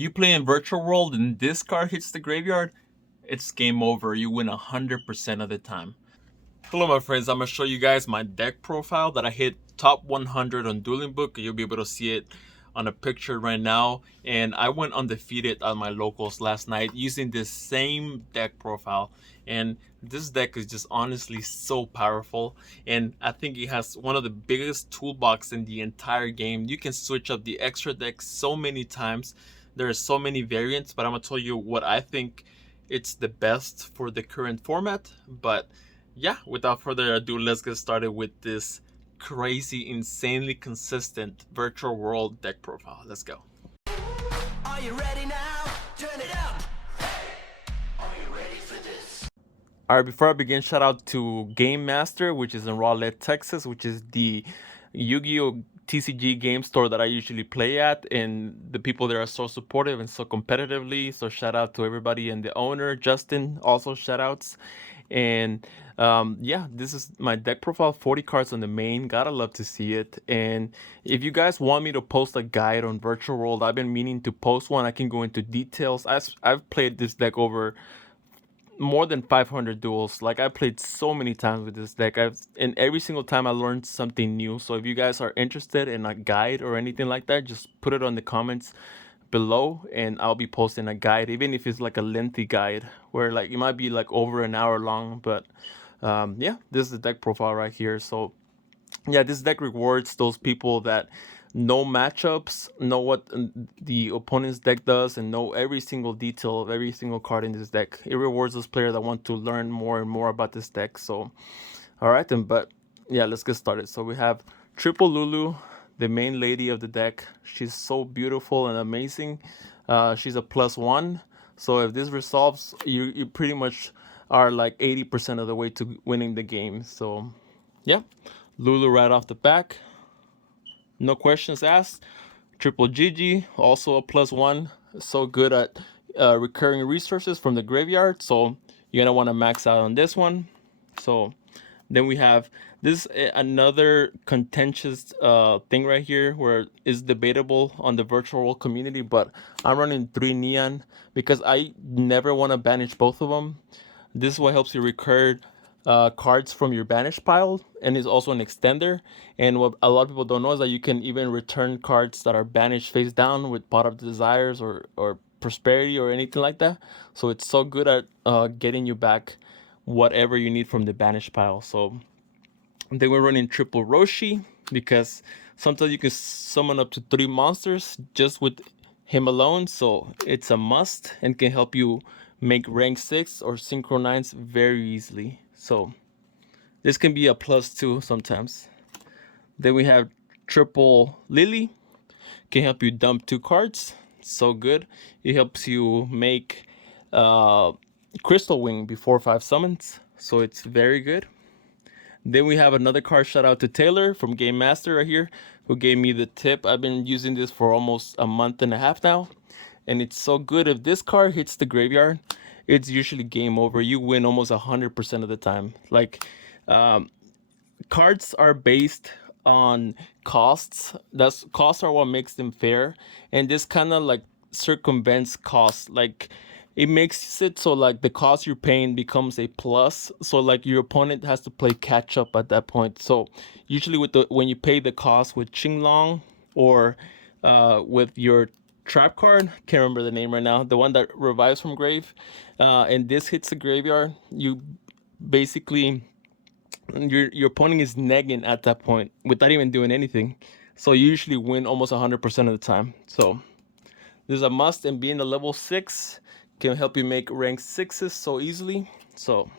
You play in Virtual World and this card hits the graveyard, it's game over. You win 100% of the time. Hello my friends, I'm going to show you guys my deck profile that I hit top 100 on Dueling Book. You'll be able to see it on a picture right now. And I went undefeated on my locals last night using this same deck profile. And this deck is just honestly so powerful. And I think it has one of the biggest toolbox in the entire game. You can switch up the extra deck so many times. There are so many variants, but I'm going to tell you what I think it's the best for the current format. But yeah, without further ado, let's get started with this crazy, insanely consistent Virtual World deck profile. Let's go. Are you ready now? Turn it up. Hey, are you ready for this? Alright, before I begin, shout out to Game Master, which is in Rowlett, Texas, which is the Yu-Gi-Oh! TCG game store that I usually play at, and the people there are so supportive and so competitively. So shout out to everybody and the owner, Justin, also shout outs. And yeah, this is my deck profile, 40 cards on the main. Gotta love to see it. And if you guys want me to post a guide on Virtual World, I've been meaning to post one. I can go into details. I've played this deck over more than 500 duels. Like, I played so many times with this deck. And every single time I learned something new. So if you guys are interested in a guide or anything like that, just put it on the comments below and I'll be posting a guide, even if it's like a lengthy guide where like it might be like over an hour long. But yeah, this is the deck profile right here. So yeah, this deck rewards those people that know matchups, know what the opponent's deck does, and know every single detail of every single card in this deck. It rewards those players that want to learn more and more about this deck. So, all right then, but yeah, let's get started. So we have triple Lulu, the main lady of the deck. She's so beautiful and amazing. She's a +1. So if this resolves, you pretty much are like 80% of the way to winning the game. So yeah, Lulu right off the back, no questions asked. Triple Gigi, also a +1. So good at recurring resources from the graveyard. So you're gonna want to max out on this one. So then we have this another contentious thing right here where it's debatable on the Virtual World community, but I'm running 3 neon because I never want to banish both of them. This is what helps you recur cards from your banish pile, and it's also an extender. And what a lot of people don't know is that you can even return cards that are banished face down with Pot of Desires or Prosperity or anything like that. So it's so good at getting you back whatever you need from the banish pile. So then we're running triple Roshi because sometimes you can summon up to 3 monsters just with him alone. So it's a must and can help you make rank 6 or synchro 9s very easily. So this can be a +2 sometimes. Then we have triple Lily, can help you dump 2 cards. So good. It helps you make Crystal Wing before 5 summons. So it's very good. Then we have another card, shout out to Taylor from Game Master right here, who gave me the tip. I've been using this for almost a month and a half now, and it's so good. If this card hits the graveyard, it's usually game over. You win almost 100% of the time. Like, cards are based on costs. Costs are what makes them fair, and this kind of like circumvents costs. Like, it makes it so like the cost you're paying becomes a plus. So like your opponent has to play catch up at that point. So usually with when you pay the cost with Qinglong or with your trap card, can't remember the name right now, the one that revives from grave, and this hits the graveyard, you basically your opponent is negging at that point without even doing anything. So you usually win almost 100% of the time. So this is a must, and being a level 6 can help you make rank 6s so easily. So,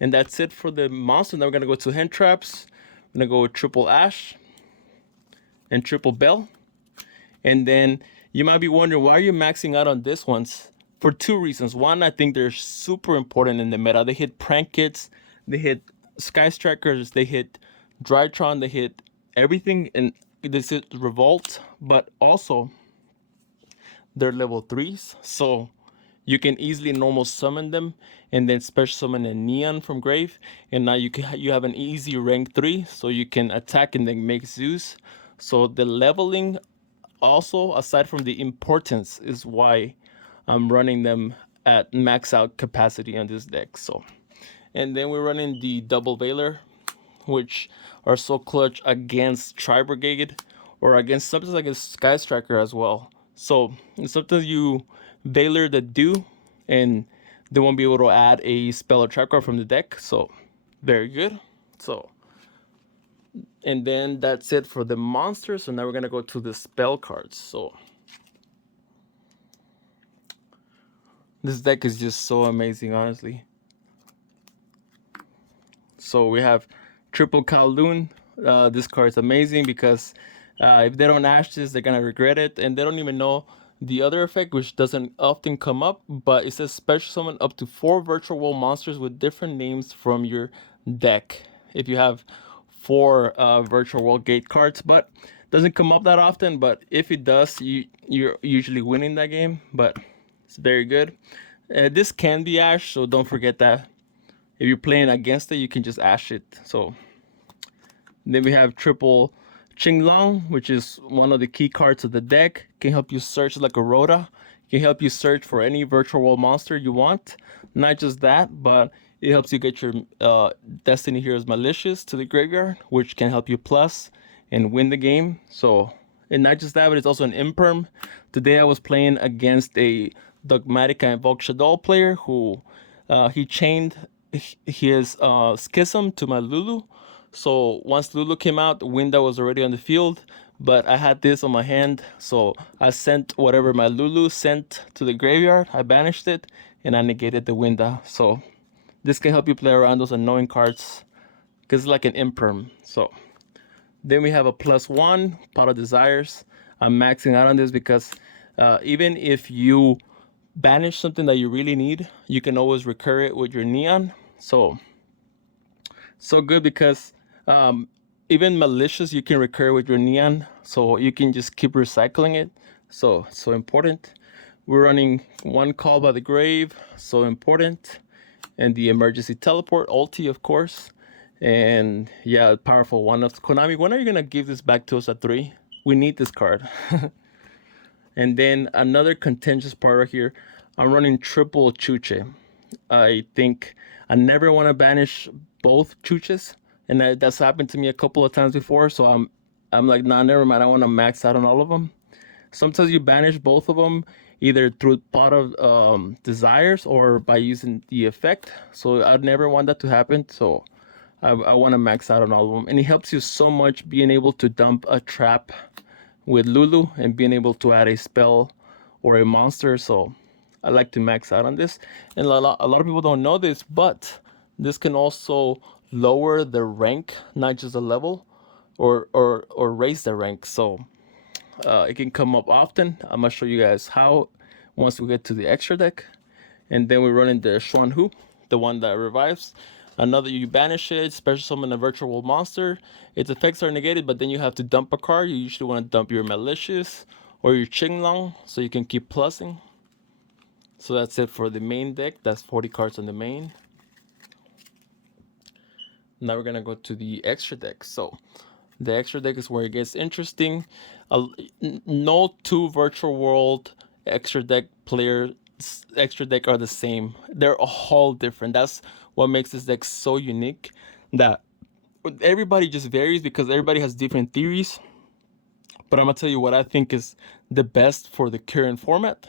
and that's it for the monster. Now we're gonna go to hand traps. I'm gonna go with triple Ash and triple Bell. And then you might be wondering, why are you maxing out on this ones? For 2 reasons. One, I think they're super important in the meta. They hit prank kits, they hit Sky Strikers, they hit Drytron, they hit everything, and this is Revolt, but also they're level 3s. So you can easily normal summon them and then special summon a neon from grave, and now you have an easy rank 3, so you can attack and then make Zeus. So the leveling also, aside from the importance, is why I'm running them at max out capacity on this deck. So, and then we're running the double Veiler, which are so clutch against Tri Brigade or against something like a Sky Striker as well. So sometimes you Veiler the do, and they won't be able to add a spell or trap card from the deck. So very good. So, and then that's it for the monsters. So now we're gonna go to the spell cards. So this deck is just so amazing, honestly. So we have triple Kowloon. This card is amazing because if they don't ash this, they're gonna regret it, and they don't even know the other effect, which doesn't often come up. But it says special summon up to 4 virtual world monsters with different names from your deck. If you have 4 virtual world gate cards, but doesn't come up that often. But if it does, you're usually winning that game. But it's very good. This can be ash, so don't forget that. If you're playing against it, you can just ash it. So then we have triple Qinglong, which is one of the key cards of the deck. Can help you search like a Rhoda. Can help you search for any virtual world monster you want. Not just that, but it helps you get your Destiny Heroes Malicious to the graveyard, which can help you plus and win the game. So, and not just that, but it's also an imperm. Today I was playing against a Dogmatica Invoke Shadow player who he chained his Schism to my Lulu. So once Lulu came out, Winda was already on the field, but I had this on my hand, so I sent whatever my Lulu sent to the graveyard. I banished it, and I negated the Winda. So this can help you play around those annoying cards, because it's like an imperm. So then we have a +1, Pot of Desires. I'm maxing out on this because even if you banish something that you really need, you can always recur it with your Neon. So good because even Malicious you can recur with your Neon, so you can just keep recycling it. So important. We're running 1 Call by the Grave, so important, and the Emergency Teleport ulti, of course. And yeah, powerful one of Konami. When are you gonna give this back to us at 3? We need this card. And then another contentious part right here. I'm running triple Chuche. I think I never want to banish both Chuches, and that's happened to me a couple of times before. So I'm like, nah, never mind. I want to max out on all of them. Sometimes you banish both of them either through Pot of Desires or by using the effect. So I'd never want that to happen. So I want to max out on all of them, and it helps you so much being able to dump a trap with Lulu and being able to add a spell or a monster. So I like to max out on this, and a lot of people don't know this, but this can also lower the rank, not just the level, or raise the rank. So it can come up often. I'm gonna show you guys how once we get to the extra deck, and then we're running the Xuan Hu, the one that revives. Another, you banish it, special summon a virtual world monster. Its effects are negated, but then you have to dump a card. You usually want to dump your Malicious or your Qinglong so you can keep plussing. So that's it for the main deck. That's 40 cards on the main. Now we're gonna go to the extra deck. So the extra deck is where it gets interesting. No 2 virtual world extra deck players extra deck are the same. They're all different. That's what makes this deck so unique, that everybody just varies because everybody has different theories. But I'm gonna tell you what I think is the best for the current format.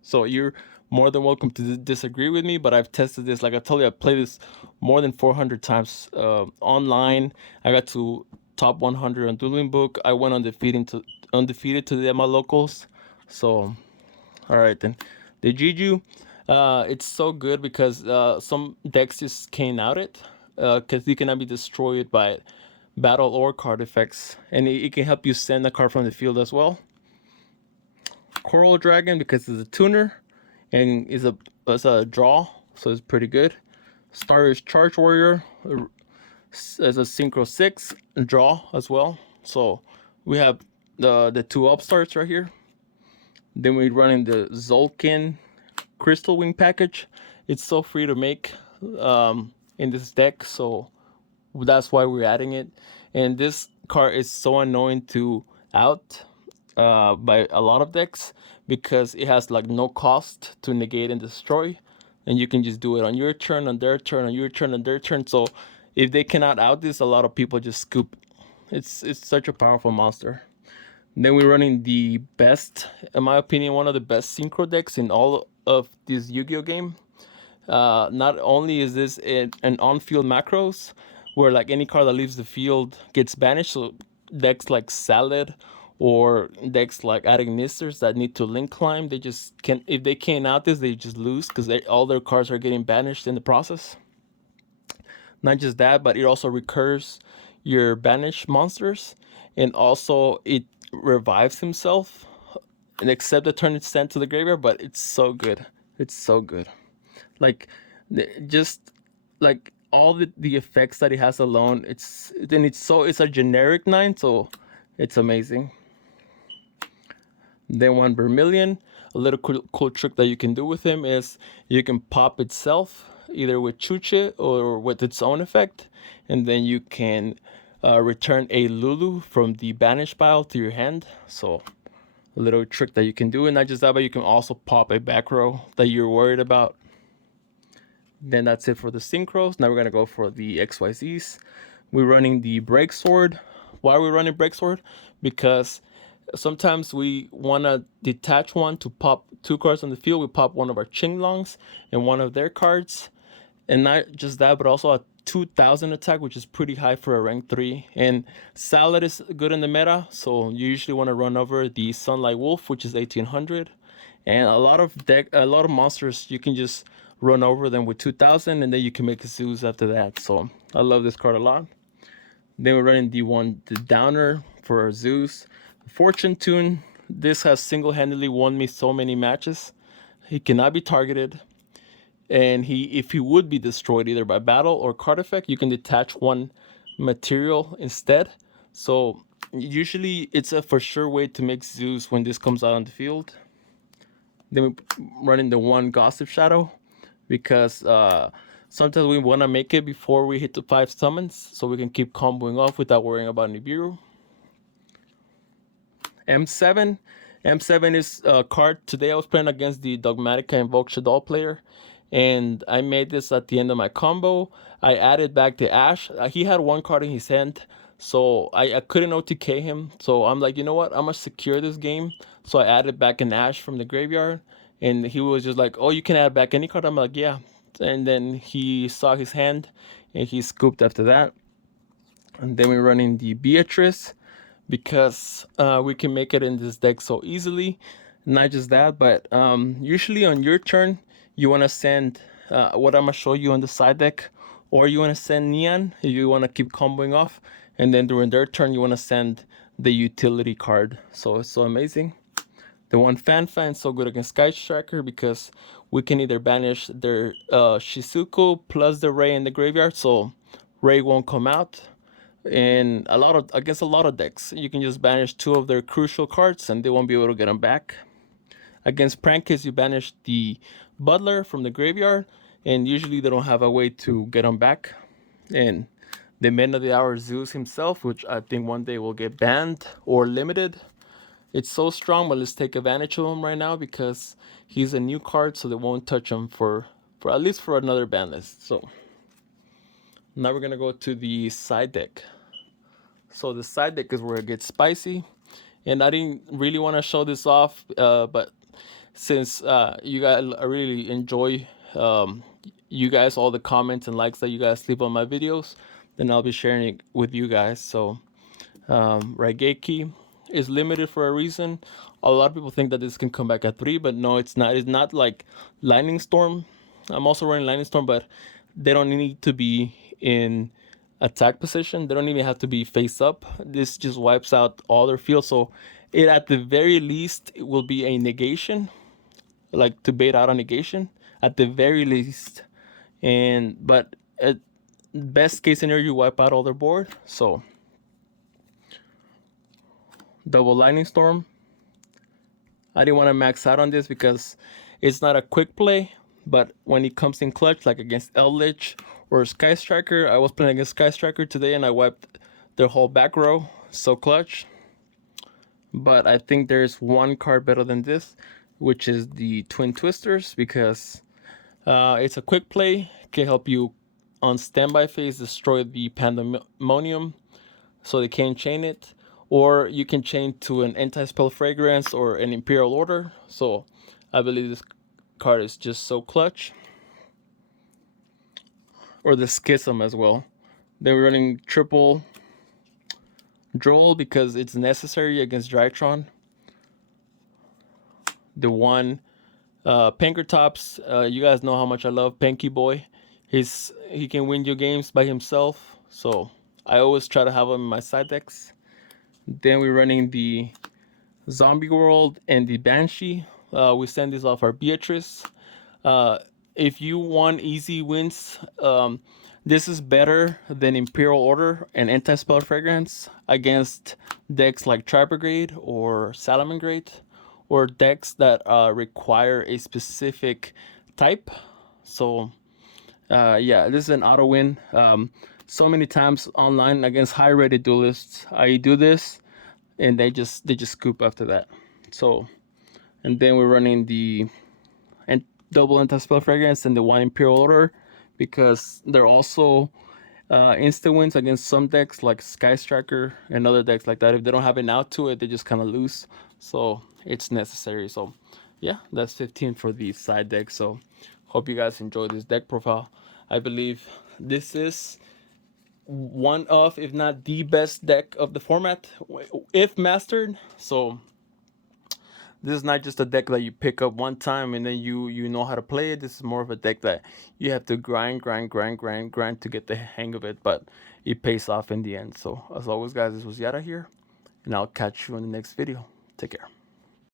So you're more than welcome to disagree with me, but I've tested this. Like I told you, I played this more than 400 times online. I got to top 100 on Dueling Book. I went undefeated to the my locals. So, all right then. The Juju, it's so good because some decks just can't out it because you cannot be destroyed by battle or card effects, and it can help you send a card from the field as well. Coral Dragon because it's a tuner and is a draw, so it's pretty good. Starish Charge Warrior as a Synchro 6 draw as well. So we have the 2 upstarts right here. Then we're running the Zolkin Crystal Wing package. It's so free to make in this deck, so that's why we're adding it. And this card is so annoying to out. by a lot of decks because it has like no cost to negate and destroy, and you can just do it on your turn, on their turn, on your turn, on their turn. So if they cannot out this, a lot of people just scoop. It's such a powerful monster. Then we're running the best, in my opinion, one of the best synchro decks in all of this Yu-Gi-Oh game. Not only is this an on-field macros, where like any card that leaves the field gets banished, so decks like Salad or decks like Adignisters that need to link climb, they just can, if they can't out this, they just lose because all their cards are getting banished in the process. Not just that, but it also recurs your banished monsters, and also it revives himself, and except the turn it's sent to the graveyard. But it's so good. It's so good. Like, just like all the effects that he has alone. It's a generic 9, so it's amazing. Then one Vermilion. A little cool trick that you can do with him is you can pop itself either with Chuche or with its own effect, and then you can return a Lulu from the banish pile to your hand. So a little trick that you can do, and not just that, but you can also pop a back row that you're worried about. Then that's it for the synchros. Now we're gonna go for the XYZs. We're running the break sword. Why are we running break sword? Because sometimes we want to detach one to pop 2 cards on the field. We pop one of our Qinglongs and one of their cards. And not just that, but also a 2000 attack, which is pretty high for a rank 3. And Salad is good in the meta, so you usually want to run over the Sunlight Wolf, which is 1800. And a lot of monsters, you can just run over them with 2000, and then you can make zoos after that. So I love this card a lot. Then we're running the Downer for our Zeus. Fortune Tune. This has single-handedly won me so many matches. He cannot be targeted, and if he would be destroyed either by battle or card effect, you can detach one material instead. So usually it's a for sure way to make Zeus when this comes out on the field. Then we running the one Gossip Shadow because sometimes we want to make it before we hit the 5 summons, so we can keep comboing off without worrying about Nibiru. M7. M7 is a card. Today I was playing against the Dogmatica Invoke Shaddoll player, and I made this at the end of my combo. I added back the Ash. He had one card in his hand, so I couldn't OTK him. So I'm like, you know what? I'm going to secure this game. So I added back an Ash from the graveyard, and he was just like, oh, you can add back any card? I'm like, yeah. And then he saw his hand, and he scooped after that. And then we're running the Beatrice, because we can make it in this deck so easily. Not just that, but usually on your turn, you want to send what I'm going to show you on the side deck, or you want to send Neon if you want to keep comboing off, and then during their turn, you want to send the utility card. So it's so amazing. The one Fan so good against Sky Striker because we can either banish their Shizuku plus the Ray in the graveyard, so Ray won't come out. And against a lot of decks, you can just banish 2 of their crucial cards and they won't be able to get them back. Against Prankis, you banish the Butler from the graveyard, and usually they don't have a way to get them back. And the Man of the Hour Zeus himself, which I think one day will get banned or limited. It's so strong, but let's take advantage of him right now because he's a new card, so they won't touch him for at least for another ban list. So now we're gonna go to the side deck. So the side deck is where it gets spicy, and I didn't really want to show this off, but since you guys, I really enjoy you guys, all the comments and likes that you guys leave on my videos, then I'll be sharing it with you guys. So Raigeki is limited for a reason. A lot of people think that this can come back at 3, but no, it's not. It's not like Lightning Storm. I'm also running Lightning Storm, but they don't need to be in attack position. They don't even have to be face up. This just wipes out all their field. So it, at the very least, it will be a negation, like to bait out a negation at the very least. But at best case scenario, you wipe out all their board. So double Lightning Storm. I didn't want to max out on this because it's not a quick play, but when it comes in clutch, like against Eldritch or Sky Striker, I was playing against Sky Striker today and I wiped their whole back row. So clutch. But I think there's one card better than this, which is the Twin Twisters, because it's a quick play, can help you on standby phase destroy the Pandemonium so they can't chain it, or you can chain to an anti-spell fragrance or an Imperial Order. So I believe this card is just so clutch. Or the Schism as well. They were running triple Droll because it's necessary against Drytron. The one Pankratops, you guys know how much I love Panky Boy. He can win you games by himself, so I always try to have him in my side decks. Then we're running the Zombie World and the Banshee. We send this off our Beatrice. If you want easy wins, this is better than Imperial Order and Anti-Spell Fragrance against decks like Tri-Brigade or Salamangreat, or decks that require a specific type. So yeah, this is an auto win. So many times online against high rated duelists, I do this and they just scoop after that. So, and then we're running the double anti-spell fragrance and the one Imperial Order, because they're also instant wins against some decks like Sky Striker and other decks like that. If they don't have an out to it, they just kind of lose. So it's necessary. So yeah, that's 15 for the side deck. So hope you guys enjoy this deck profile. I believe this is one of, if not the best deck of the format, if mastered. So this is not just a deck that you pick up one time and then you know how to play it. This is more of a deck that you have to grind to get the hang of it, but it pays off in the end. So as always, guys, this was Yara here, and I'll catch you in the next video. Take care.